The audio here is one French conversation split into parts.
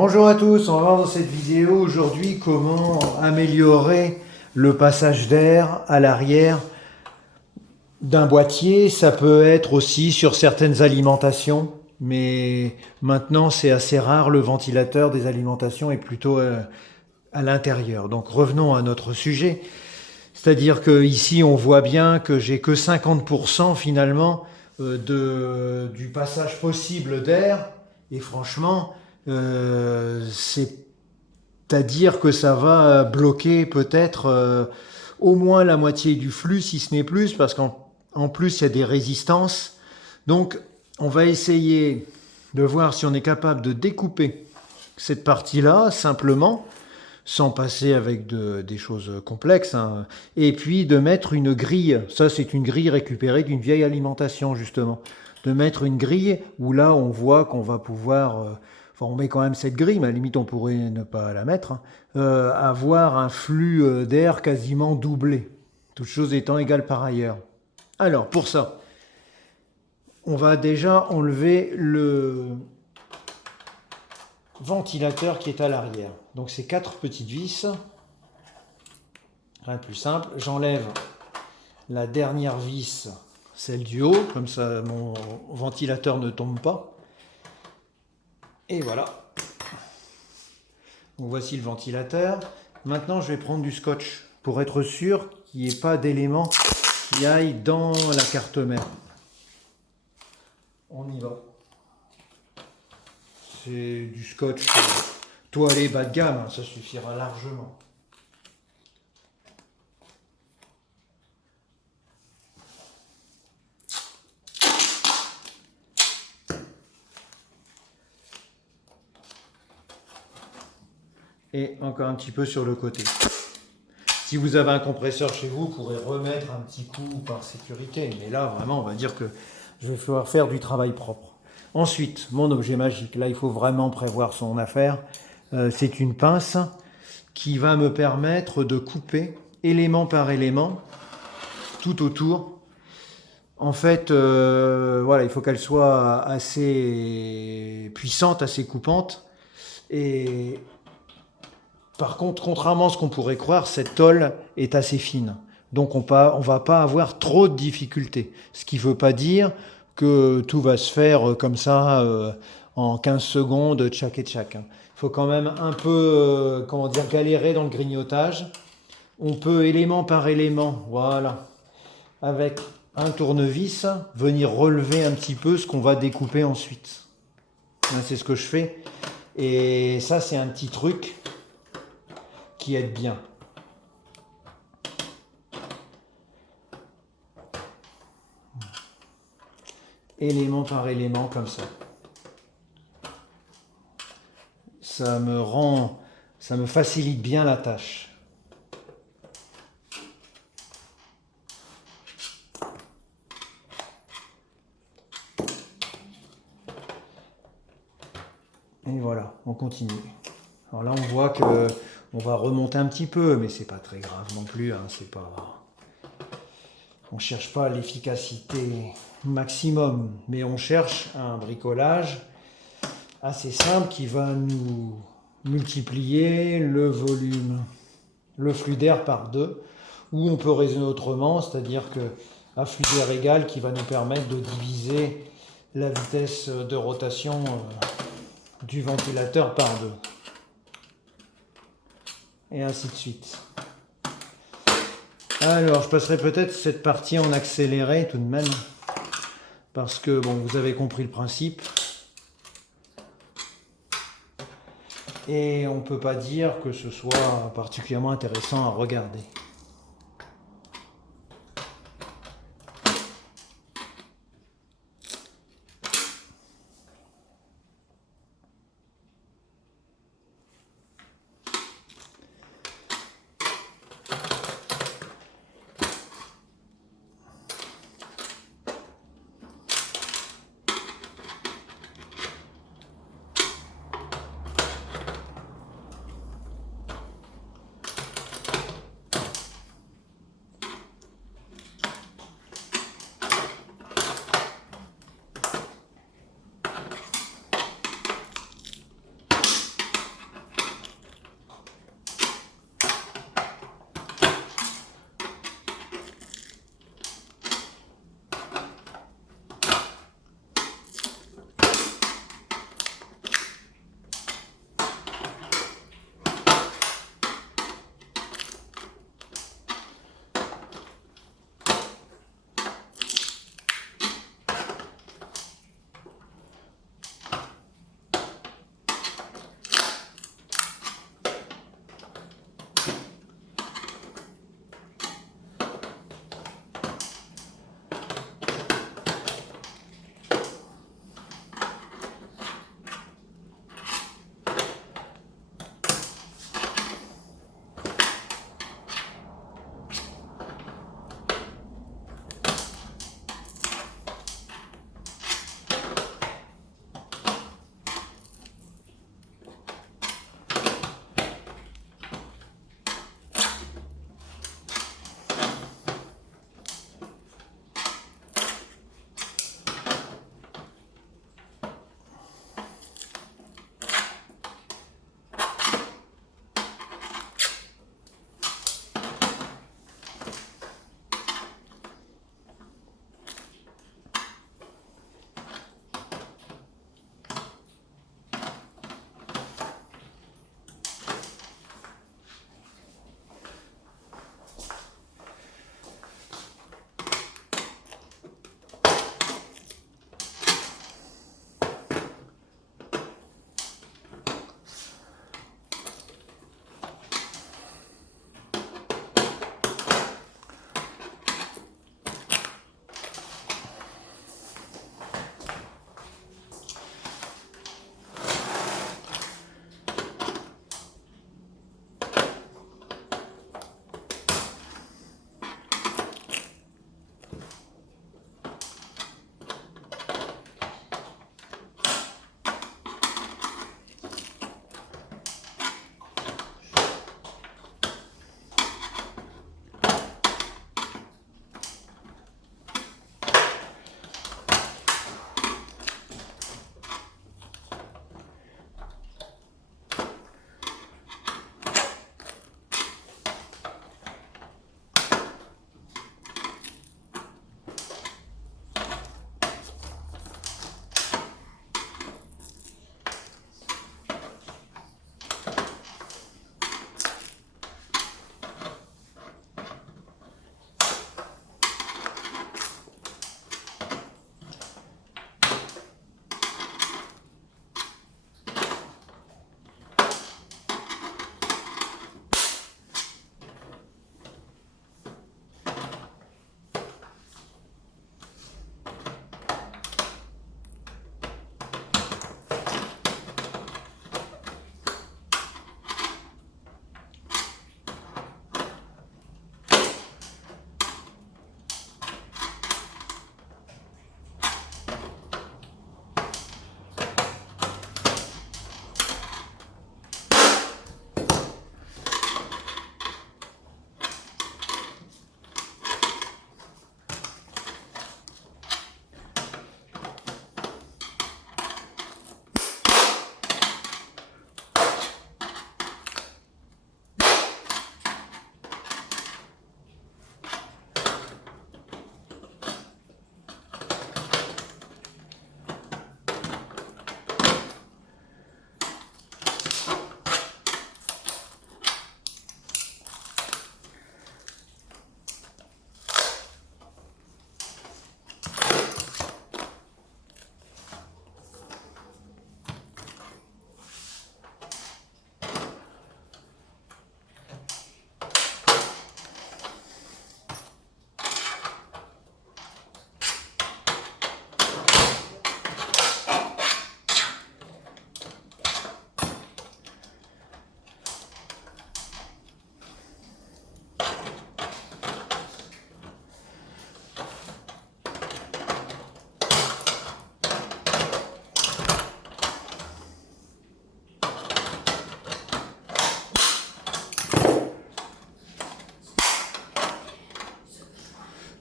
Bonjour à tous, on va voir dans cette vidéo aujourd'hui comment améliorer le passage d'air à l'arrière d'un boîtier. Ça peut être aussi sur certaines alimentations, mais maintenant c'est assez rare, le ventilateur des alimentations est plutôt à l'intérieur. Donc revenons à notre sujet, c'est-à-dire que ici on voit bien que j'ai que 50% finalement du passage possible d'air, et franchement c'est-à-dire que ça va bloquer peut-être au moins la moitié du flux, si ce n'est plus, parce qu'en plus il y a des résistances. Donc on va essayer de voir si on est capable de découper cette partie-là simplement, sans passer avec des choses complexes, hein. Et puis de mettre une grille. Ça, c'est une grille récupérée d'une vieille alimentation, justement. De mettre une grille où là, on voit qu'on va pouvoir... enfin, on met quand même cette grille, mais à la limite, on pourrait ne pas la mettre, hein. Avoir un flux d'air quasiment doublé. Toutes choses étant égales par ailleurs. Alors, pour ça, on va déjà enlever le ventilateur qui est à l'arrière. Donc ces 4 petites vis, rien de plus simple. J'enlève la dernière vis, celle du haut, comme ça mon ventilateur ne tombe pas. Et voilà. Donc voici le ventilateur. Maintenant je vais prendre du scotch pour être sûr qu'il n'y ait pas d'éléments qui aillent dans la carte mère. On y va. C'est du scotch toilé bas de gamme, ça suffira largement. Et encore un petit peu sur le côté. Si vous avez un compresseur chez vous, vous pourrez remettre un petit coup par sécurité. Mais là, vraiment, on va dire que je vais falloir faire du travail propre. Ensuite, mon objet magique. Là, il faut vraiment prévoir son affaire. C'est une pince qui va me permettre de couper élément par élément tout autour. En fait, voilà, il faut qu'elle soit assez puissante, assez coupante. Et par contre, contrairement à ce qu'on pourrait croire, cette tôle est assez fine. Donc on ne va pas avoir trop de difficultés. Ce qui ne veut pas dire que tout va se faire comme ça en 15 secondes, tchac et tchac. Il faut quand même un peu comment dire, galérer dans le grignotage. On peut élément par élément, voilà, avec un tournevis, venir relever un petit peu ce qu'on va découper ensuite. C'est ce que je fais. Et ça, c'est un petit truc qui aide bien. Élément par élément comme ça. Ça me facilite bien la tâche. Et voilà, on continue. Alors là, on voit que on va remonter un petit peu, mais c'est pas très grave non plus, hein, c'est pas... On cherche pas l'efficacité maximum, mais on cherche un bricolage assez simple qui va nous multiplier le volume, le flux d'air par 2, ou on peut raisonner autrement, c'est-à-dire que un flux d'air égal qui va nous permettre de diviser la vitesse de rotation du ventilateur par 2. Et ainsi de suite. Alors, je passerai peut-être cette partie en accéléré tout de même, parce que, bon, vous avez compris le principe. Et on ne peut pas dire que ce soit particulièrement intéressant à regarder.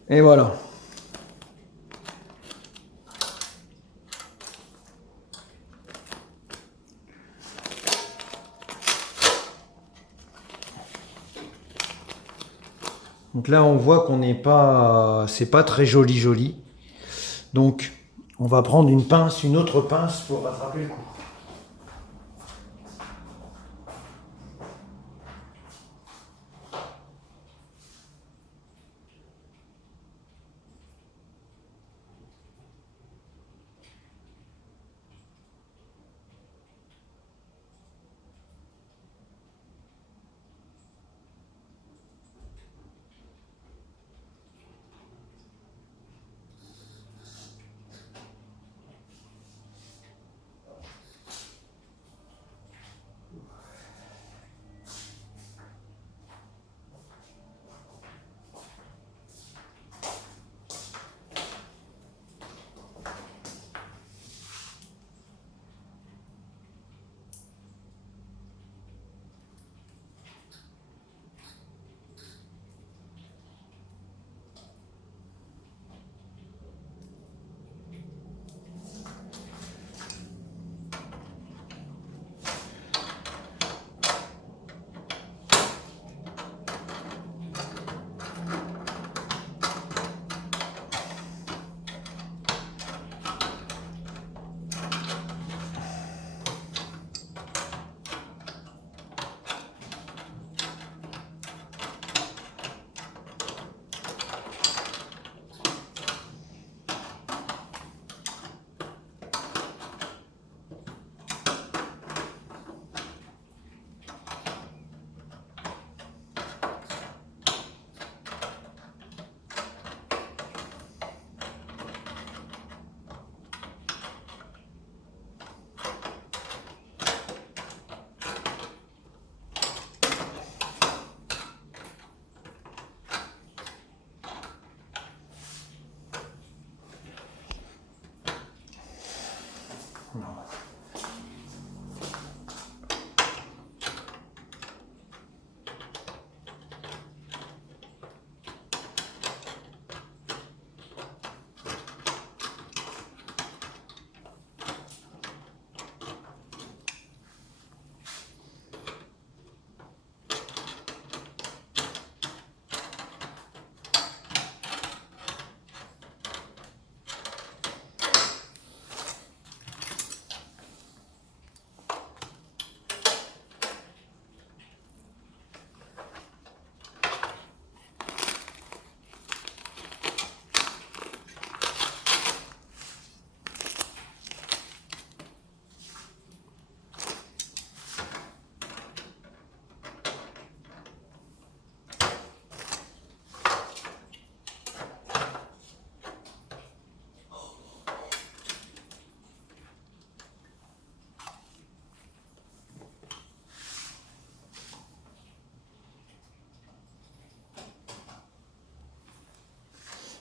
Et voilà. Donc là, on voit qu'on n'est pas, c'est pas très joli joli. Donc, on va prendre une pince, une autre pince pour rattraper le coup.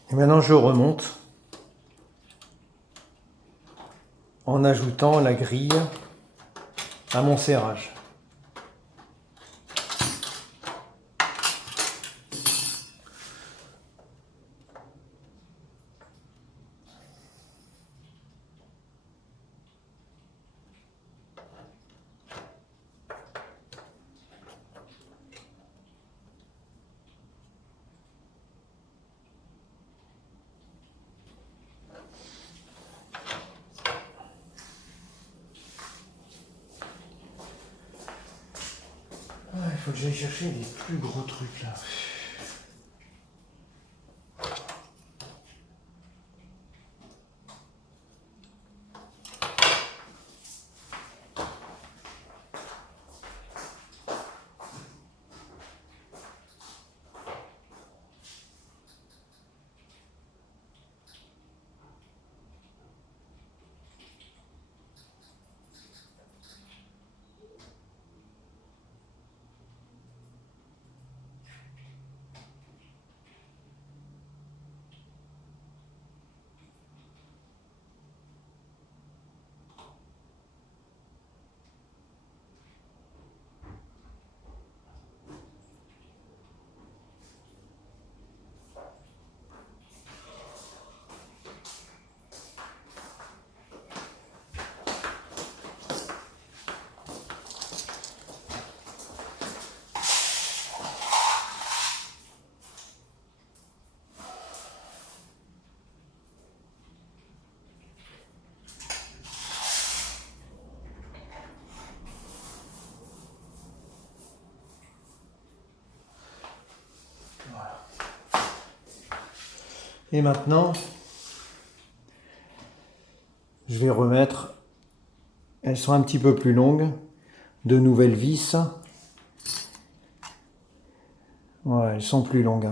Et maintenant, je remonte en ajoutant la grille à mon serrage. Il faut que j'aille chercher des plus gros trucs là. Et maintenant, je vais remettre, elles sont un petit peu plus longues, de nouvelles vis. Ouais, elles sont plus longues.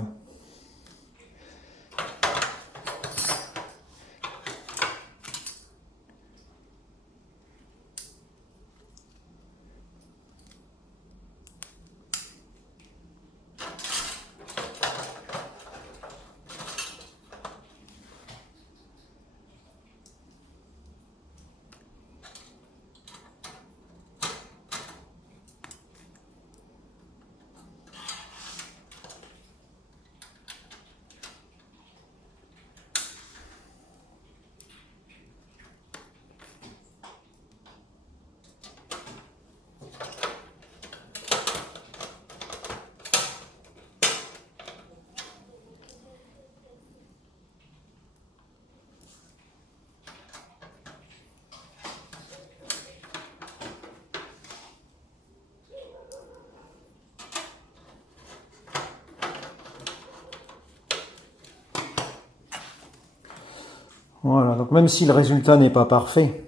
Voilà, donc même si le résultat n'est pas parfait,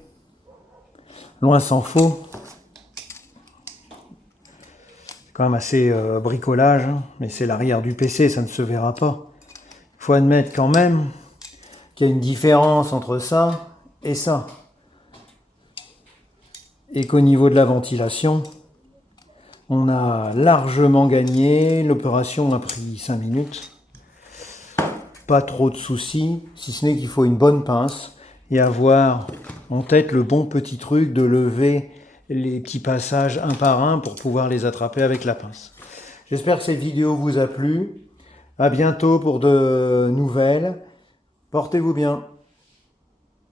loin s'en faut, c'est quand même assez bricolage, hein, mais c'est l'arrière du PC, ça ne se verra pas. Il faut admettre quand même qu'il y a une différence entre ça et ça. Et qu'au niveau de la ventilation, on a largement gagné. L'opération a pris 5 minutes. Pas trop de soucis, si ce n'est qu'il faut une bonne pince et avoir en tête le bon petit truc de lever les petits passages un par un pour pouvoir les attraper avec la pince. J'espère que cette vidéo vous a plu. À bientôt pour de nouvelles. Portez-vous bien.